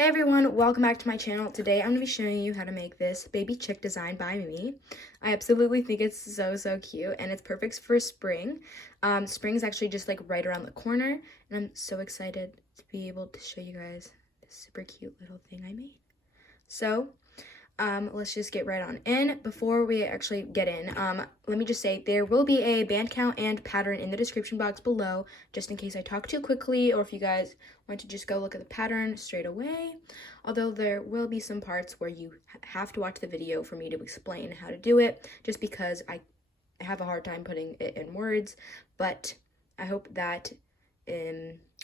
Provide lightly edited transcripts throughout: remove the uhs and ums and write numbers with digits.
Hey everyone, welcome back to my channel. Today I'm going to be showing you how to make this baby chick design by me. I absolutely think it's so cute and it's perfect for spring. Spring is actually just like right around the corner and I'm so excited to be able to show you guys this super cute little thing I made. So let's just get right on in. Before we actually get in, let me just say there will be a band count and pattern in the description box below, just in case I talk too quickly or if you guys want to just go look at the pattern straight away. Although there will be some parts where you have to watch the video for me to explain how to do it, just because I have a hard time putting it in words, but I hope that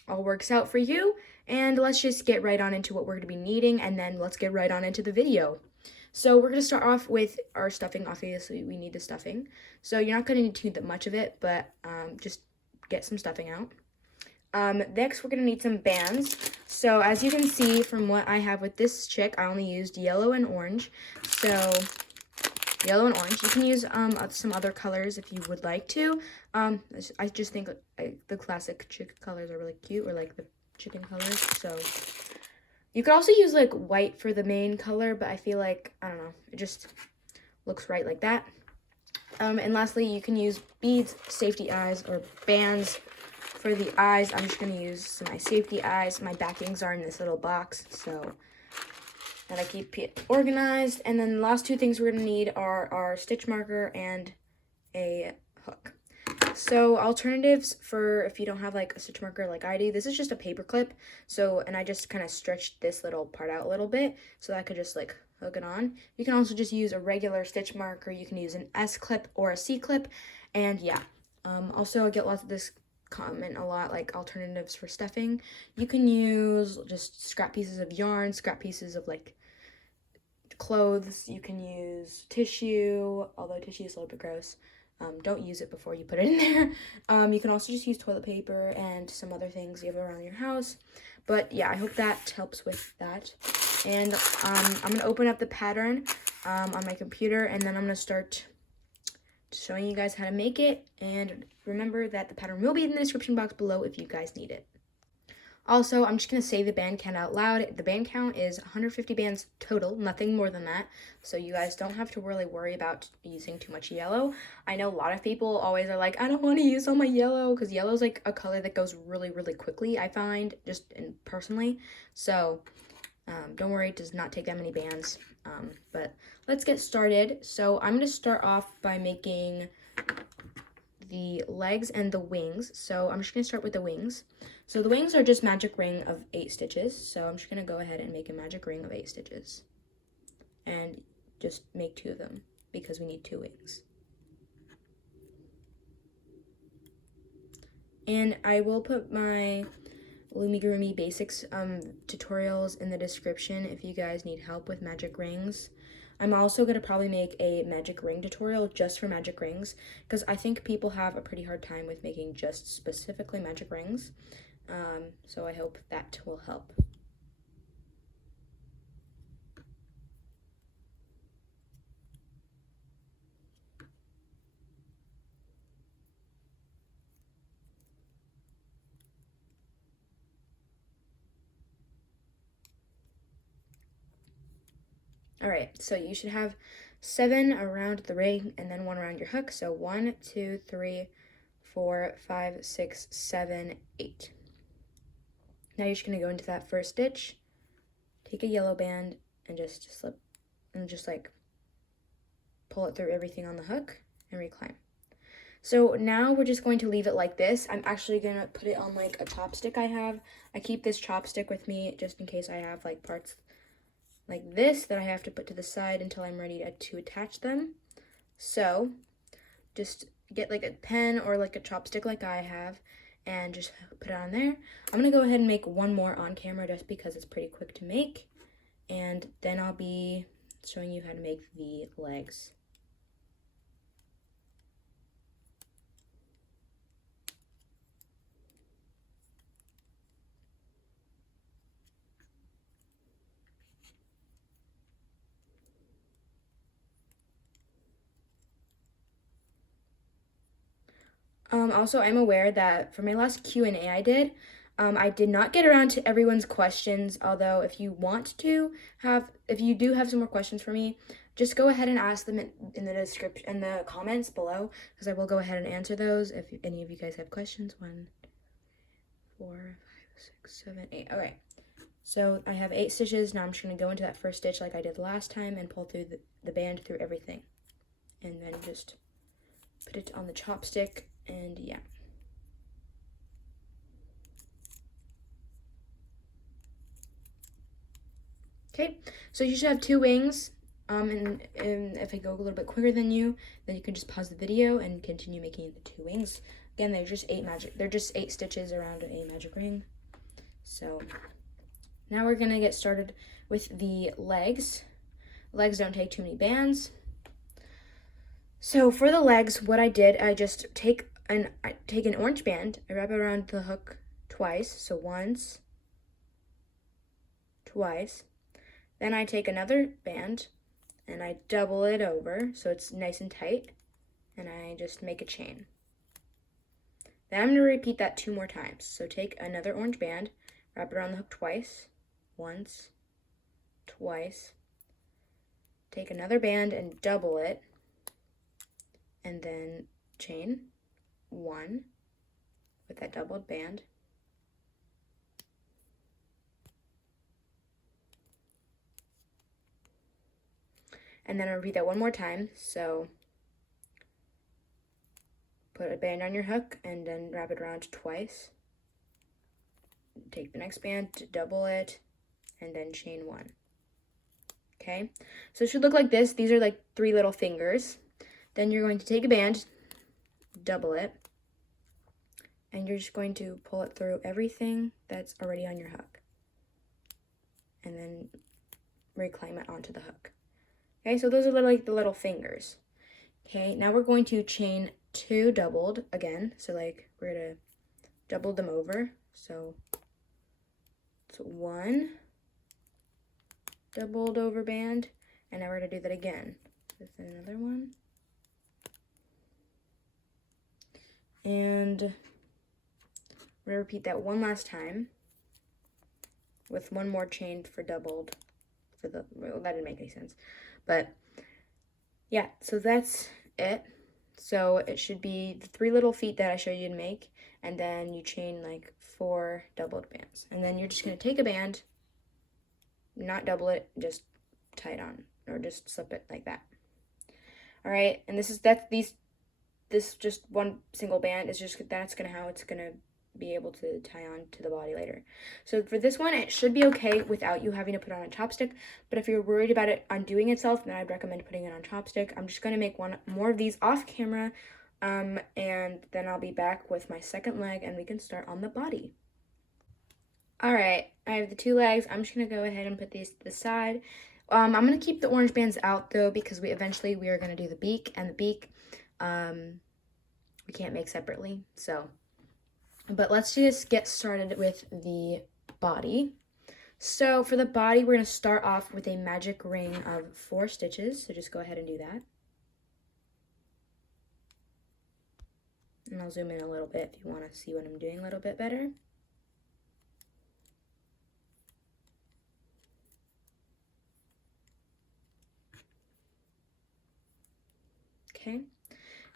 all works out for you. And let's just get right on into what we're going to be needing, and then let's get right on into the video. So we're going to start off with our stuffing. Obviously, we need the stuffing. So you're not going to need too much of it, but just get some stuffing out. Next, we're going to need some bands. So as you can see from what I have with this chick, I only used yellow and orange. So yellow and orange. You can use some other colors if you would like to. I just think the classic chick colors are really cute, or like the chicken colors. So you could also use like white for the main color, but I feel like, I don't know, it just looks right like that. And lastly, you can use beads, safety eyes, or bands for the eyes. I'm just going to use my safety eyes. My backings are in this little box, so that I keep it organized. And then the last two things we're going to need are our stitch marker and a hook. So alternatives for if you don't have like a stitch marker like I do, this is just a paper clip. So, and I just kind of stretched this little part out a little bit so that I could just like hook it on. You can also just use a regular stitch marker. You can use an S clip or a C clip. And yeah, also I get lots of this comment a lot, like alternatives for stuffing. You can use just scrap pieces of yarn, scrap pieces of like clothes. You can use tissue, although tissue is a little bit gross. Don't use it before you put it in there. You can also just use toilet paper and some other things you have around your house. But yeah, I hope that helps with that. And I'm going to open up the pattern on my computer, and then I'm going to start showing you guys how to make it. And remember that the pattern will be in the description box below if you guys need it. Also, I'm just going to say the band count out loud. The band count is 150 bands total, nothing more than that. So you guys don't have to really worry about using too much yellow. I know a lot of people always are like, I don't want to use all my yellow, because yellow is like a color that goes really quickly, I find, just personally. So don't worry, it does not take that many bands. But let's get started. So I'm going to start off by making the legs and the wings. So I'm just going to start with the wings. So the wings are just magic ring of 8 stitches. So I'm just going to go ahead and make a magic ring of 8 stitches. And just make 2 of them because we need 2 wings. And I will put my Loomigurumi basics tutorials in the description if you guys need help with magic rings. I'm also going to probably make a magic ring tutorial just for magic rings, because I think people have a pretty hard time with making just specifically magic rings. So I hope that will help. All right, so you should have 7 around the ring and then 1 around your hook. So 1, 2, 3, 4, 5, 6, 7, 8. Now you're just gonna go into that first stitch, take a yellow band, and just slip, and just like pull it through everything on the hook and reclimb. So now we're just going to leave it like this. I'm actually gonna put it on like a chopstick I have. I keep this chopstick with me just in case I have like parts like this that I have to put to the side until I'm ready to attach them. So just get like a pen or like a chopstick like I have and just put it on there. I'm gonna go ahead and make one more on camera just because it's pretty quick to make, and then I'll be showing you how to make the legs. Also, I'm aware that for my last Q&A I did, I did not get around to everyone's questions, although if you do have some more questions for me, just go ahead and ask them in the description, in the comments below, because I will go ahead and answer those if any of you guys have questions. 1, 4, 5, 6, 7, 8. Okay, so I have 8 stitches. Now I'm just going to go into that first stitch like I did last time and pull through the band through everything, and then just put it on the chopstick, and yeah. Okay, so you should have 2 wings, and if I go a little bit quicker than you, then you can just pause the video and continue making the 2 wings. Again, they're just 8 stitches around a magic ring. So now we're gonna get started with the legs. Legs don't take too many bands. So for the legs, what I did, I just take an orange band, I wrap it around the hook twice, so once, twice. Then I take another band and I double it over so it's nice and tight, and I just make a chain. Then I'm going to repeat that 2 more times. So take another orange band, wrap it around the hook twice, once, twice. Take another band and double it, and then chain 1 with that doubled band. And then I repeat that 1 more time. So put a band on your hook and then wrap it around twice. Take the next band to double it, and then chain 1. Okay, so it should look like this. These are like 3 little fingers. Then you're going to take a band, double it, and you're just going to pull it through everything that's already on your hook, and then reclaim it onto the hook. Okay, so those are like the little fingers. Okay, now we're going to chain 2 doubled again. So like we're gonna double them over. So it's 1 doubled over band, and now we're gonna do that again with another one. And we're gonna repeat that 1 last time with 1 more chain for doubled. Well, that didn't make any sense. But yeah, so that's it. So it should be the 3 little feet that I showed you to make, and then you chain like 4 doubled bands. And then you're just going to take a band, not double it, just tie it on, or just slip it like that. All right, and this just 1 single band is just, that's how it's going to be able to tie on to the body later. So for this one, it should be okay without you having to put on a chopstick, but if you're worried about it undoing itself, then I'd recommend putting it on chopstick. I'm just going to make 1 more of these off camera, and then I'll be back with my second leg and we can start on the body. All right, I have the 2 legs. I'm just going to go ahead and put these to the side. I'm going to keep the orange bands out though, because we are going to do the beak, and the beak we can't make separately. So but let's just get started with the body. So for the body, we're going to start off with a magic ring of 4 stitches. So just go ahead and do that. And I'll zoom in a little bit if you want to see what I'm doing a little bit better. Okay.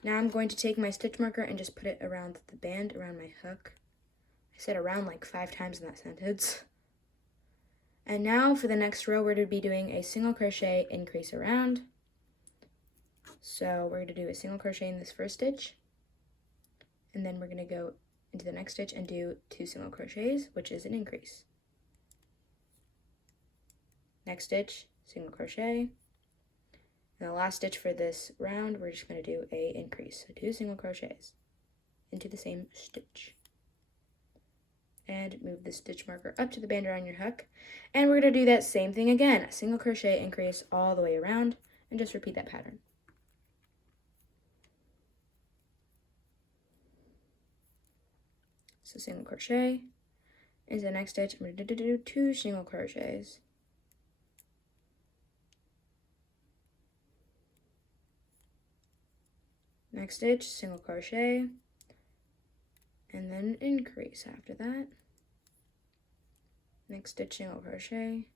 Now I'm going to take my stitch marker and just put it around the band, around my hook. I said around like 5 times in that sentence. And now for the next row, we're going to be doing a single crochet increase around. So we're going to do a single crochet in this first stitch, and then we're going to go into the next stitch and do 2 single crochets, which is an increase. Next stitch, single crochet. And the last stitch for this round, we're just going to do a increase. So 2 single crochets into the same stitch. And move the stitch marker up to the band around your hook. And we're going to do that same thing again. A single crochet increase all the way around, and just repeat that pattern. So single crochet into the next stitch. I'm going to do 2 single crochets. Next stitch, single crochet, and then increase after that. next stitch single crochet,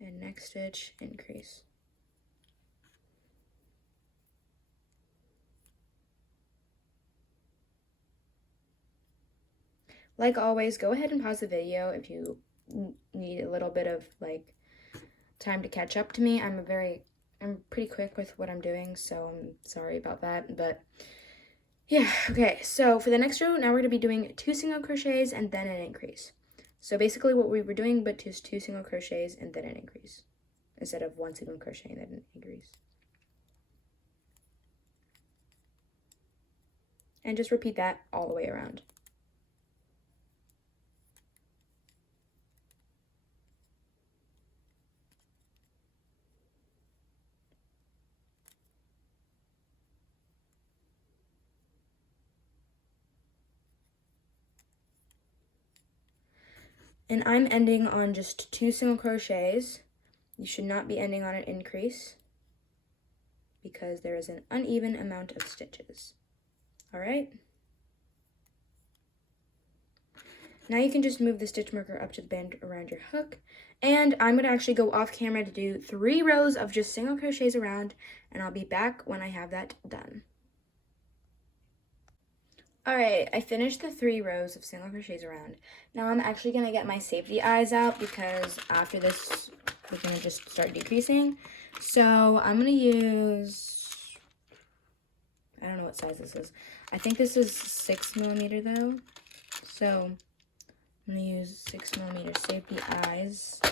and next stitch increase. Like always, go ahead and pause the video if you need a little bit of like time to catch up to me. I'm pretty quick with what I'm doing, so I'm sorry about that, but yeah. Okay, so for the next row, now we're going to be doing 2 single crochets and then an increase. So basically what we were doing, but just 2 single crochets and then an increase instead of 1 single crochet and then an increase. And just repeat that all the way around. And I'm ending on just 2 single crochets. You should not be ending on an increase because there is an uneven amount of stitches. All right? Now you can just move the stitch marker up to the band around your hook. And I'm going to actually go off camera to do 3 rows of just single crochets around, and I'll be back when I have that done. All right, I finished the 3 rows of single crochets around. Now I'm actually going to get my safety eyes out because after this, we're going to just start decreasing. So I'm going to use, I don't know what size this is. I think this is 6mm though. So I'm going to use 6mm safety eyes.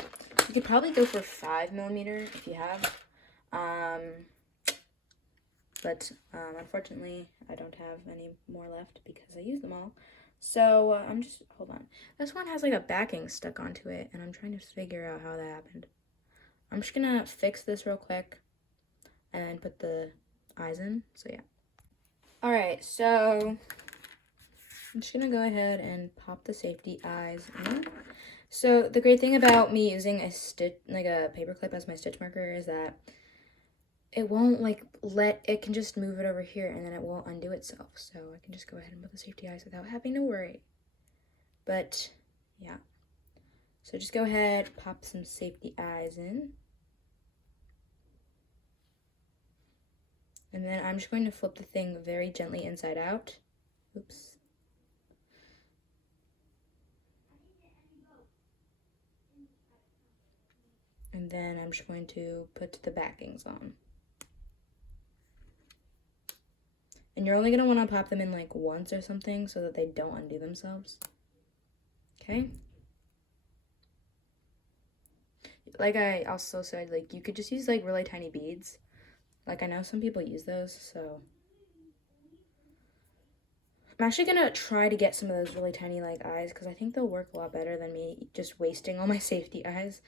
You could probably go for 5mm if you have. But unfortunately, I don't have any more left because I used them all. So I'm just, hold on. This one has like a backing stuck onto it, and I'm trying to figure out how that happened. I'm just gonna fix this real quick and put the eyes in, so yeah. All right, so I'm just gonna go ahead and pop the safety eyes in. So the great thing about me using a stitch, like a paper clip as my stitch marker, is that it won't like it can just move it over here and then it won't undo itself. So I can just go ahead and put the safety eyes without having to worry. But yeah, so just go ahead, pop some safety eyes in. And then I'm just going to flip the thing very gently inside out. Oops. And then I'm just going to put the backings on. And you're only going to want to pop them in like once or something so that they don't undo themselves. Okay? Like I also said, like you could just use like really tiny beads. Like I know some people use those, so. I'm actually going to try to get some of those really tiny like eyes because I think they'll work a lot better than me just wasting all my safety eyes.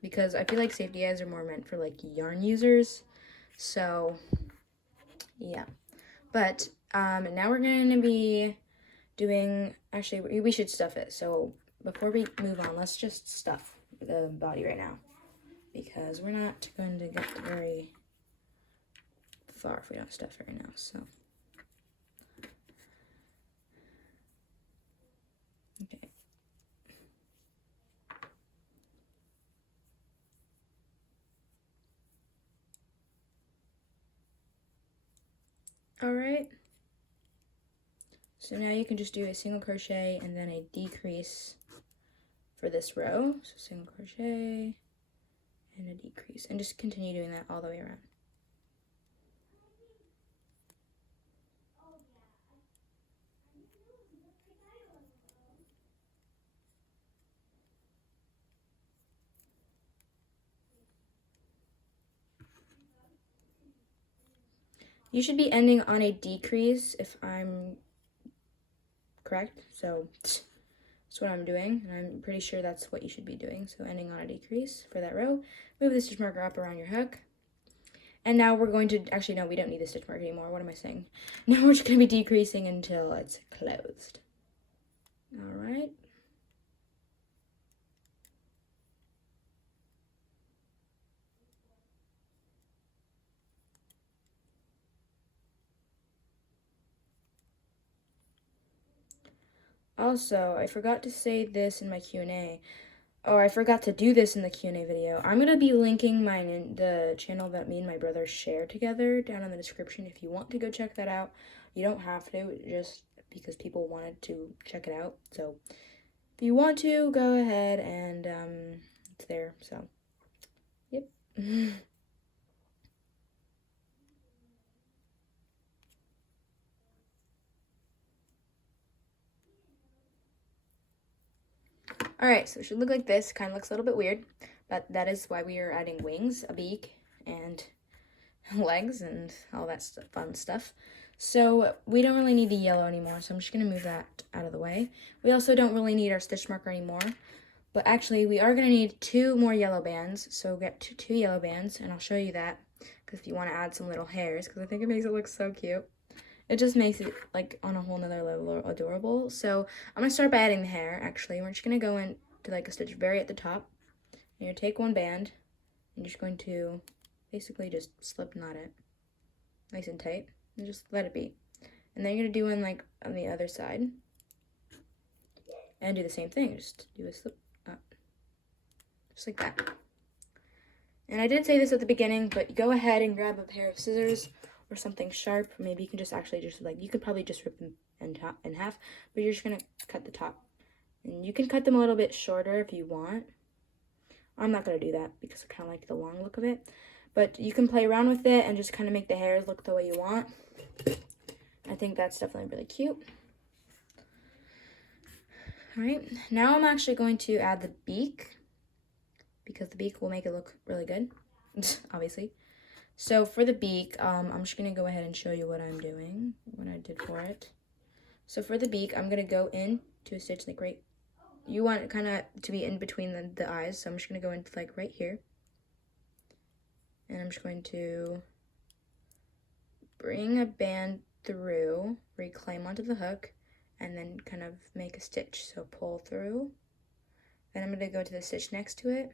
Because I feel like safety eyes are more meant for like yarn users. So yeah, but now we're going to be doing, actually we should stuff it. So before we move on, let's just stuff the body right now because we're not going to get very far if we don't stuff it right now. So okay. All right. So now you can just do a single crochet and then a decrease for this row. So single crochet and a decrease, and just continue doing that all the way around. You should be ending on a decrease if I'm correct. So that's what I'm doing, and I'm pretty sure that's what you should be doing. So ending on a decrease for that row. Move the stitch marker up around your hook. And now we're going to, actually no, we don't need the stitch marker anymore. What am I saying? Now we're just going to be decreasing until it's closed. All right. Also, I forgot to say this in my Q&A. Or I forgot to do this in the Q&A video. I'm going to be linking the channel that me and my brother share together down in the description if you want to go check that out. You don't have to, just because people wanted to check it out. So if you want to, go ahead and it's there. So, yep. Alright, so it should look like this. Kind of looks a little bit weird, but that is why we are adding wings, a beak, and legs, and all that fun stuff. So we don't really need the yellow anymore, so I'm just going to move that out of the way. We also don't really need our stitch marker anymore, but actually we are going to need 2 more yellow bands, so get two yellow bands, and I'll show you that, because if you want to add some little hairs, because I think it makes it look so cute. It just makes it like on a whole nother level adorable. So I'm gonna start by adding the hair. Actually, we're just gonna go into like a stitch very at the top. You're gonna take one band and you're just going to basically just slip knot it nice and tight and just let it be. And then you're gonna do one like on the other side and do the same thing. Just do a slip knot, just like that. And I did say this at the beginning, but go ahead and grab a pair of scissors or something sharp. Maybe you can just actually just like, you could probably just rip them in half, but you're just gonna cut the top. And you can cut them a little bit shorter if you want. I'm not gonna do that because I kind of like the long look of it, but you can play around with it and just kind of make the hairs look the way you want. I think that's definitely really cute. All right, now I'm actually going to add the beak because the beak will make it look really good, obviously. So for the beak, I'm just going to go ahead and show you what I'm doing, what I did for it. So for the beak, I'm going to go into a stitch like right, you want it kind of to be in between the eyes, so I'm just going to go into like right here. And I'm just going to bring a band through, reclaim onto the hook, and then kind of make a stitch. So pull through. Then I'm going to go to the stitch next to it,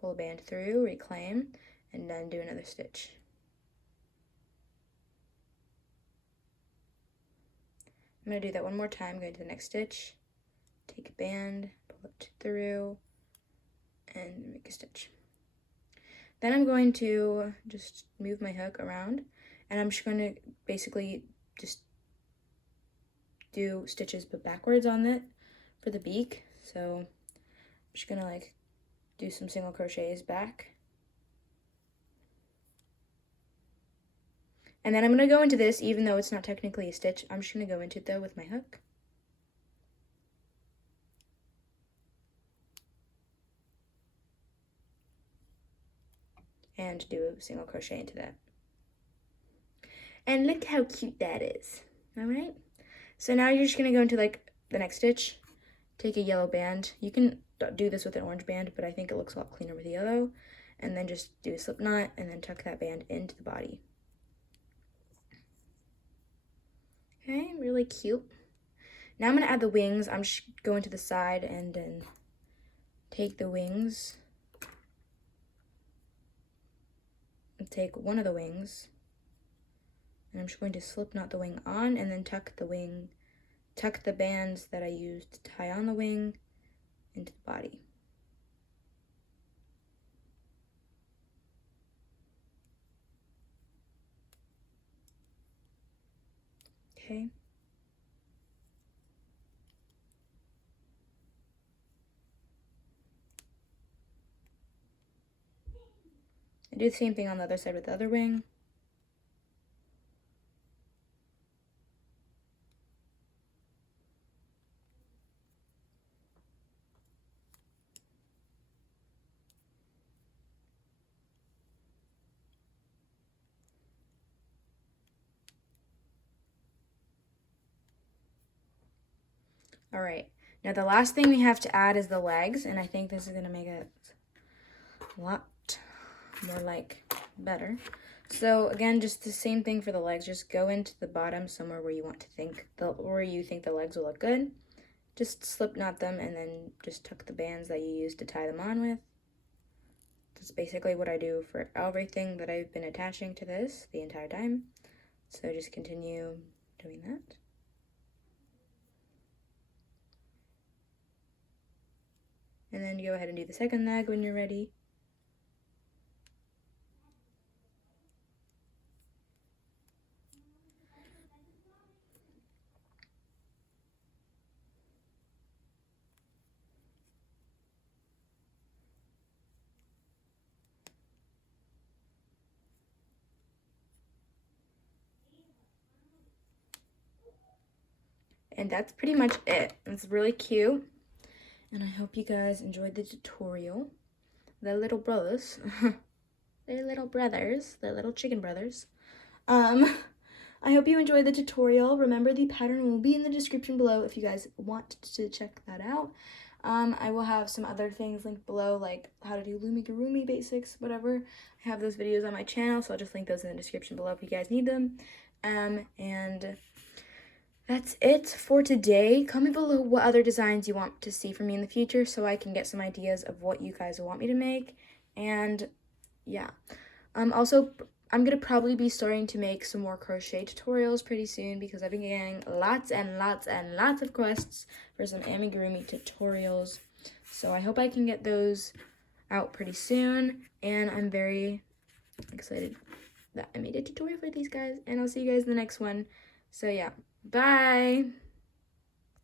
pull a band through, reclaim, and then do another stitch. I'm going to do that one more time, go to the next stitch, take a band, pull it through, and make a stitch. Then I'm going to just move my hook around, and I'm just going to basically just do stitches but backwards on it for the beak. So I'm just going to like do some single crochets back. And then I'm going to go into this, even though it's not technically a stitch, I'm just going to go into it though with my hook. And do a single crochet into that. And look how cute that is. Alright? So now you're just going to go into like the next stitch, take a yellow band. You can do this with an orange band, but I think it looks a lot cleaner with yellow. And then just do a slip knot and then tuck that band into the body. Okay, really cute. Now I'm going to add the wings. I'm just going to the side and then take the wings. And take one of the wings. And I'm just going to slip knot the wing on and then tuck the bands that I used to tie on the wing into the body. Okay. And do the same thing on the other side with the other wing. All right, now the last thing we have to add is the legs, and I think this is gonna make it a lot more like better. So again, just the same thing for the legs. Just go into the bottom somewhere where you want to think where you think the legs will look good. Just slip knot them and then just tuck the bands that you used to tie them on with. That's basically what I do for everything that I've been attaching to this the entire time. So just continue doing that. and then go ahead and do the second leg when you're ready. And that's pretty much it. It's really cute. And I hope you guys enjoyed the tutorial. They're little brothers. They're little brothers. They're little chicken brothers. I hope you enjoyed the tutorial. Remember, the pattern will be in the description below if you guys want to check that out. I will have some other things linked below, like how to do Loomigurumi basics, whatever. I have those videos on my channel, so I'll just link those in the description below if you guys need them. And that's it for today. Comment below what other designs you want to see from me in the future so I can get some ideas of what you guys want me to make. And yeah. Also, I'm going to probably be starting to make some more crochet tutorials pretty soon because I've been getting lots and lots and lots of requests for some amigurumi tutorials. So I hope I can get those out pretty soon. And I'm very excited that I made a tutorial for these guys. And I'll see you guys in the next one. So yeah, bye!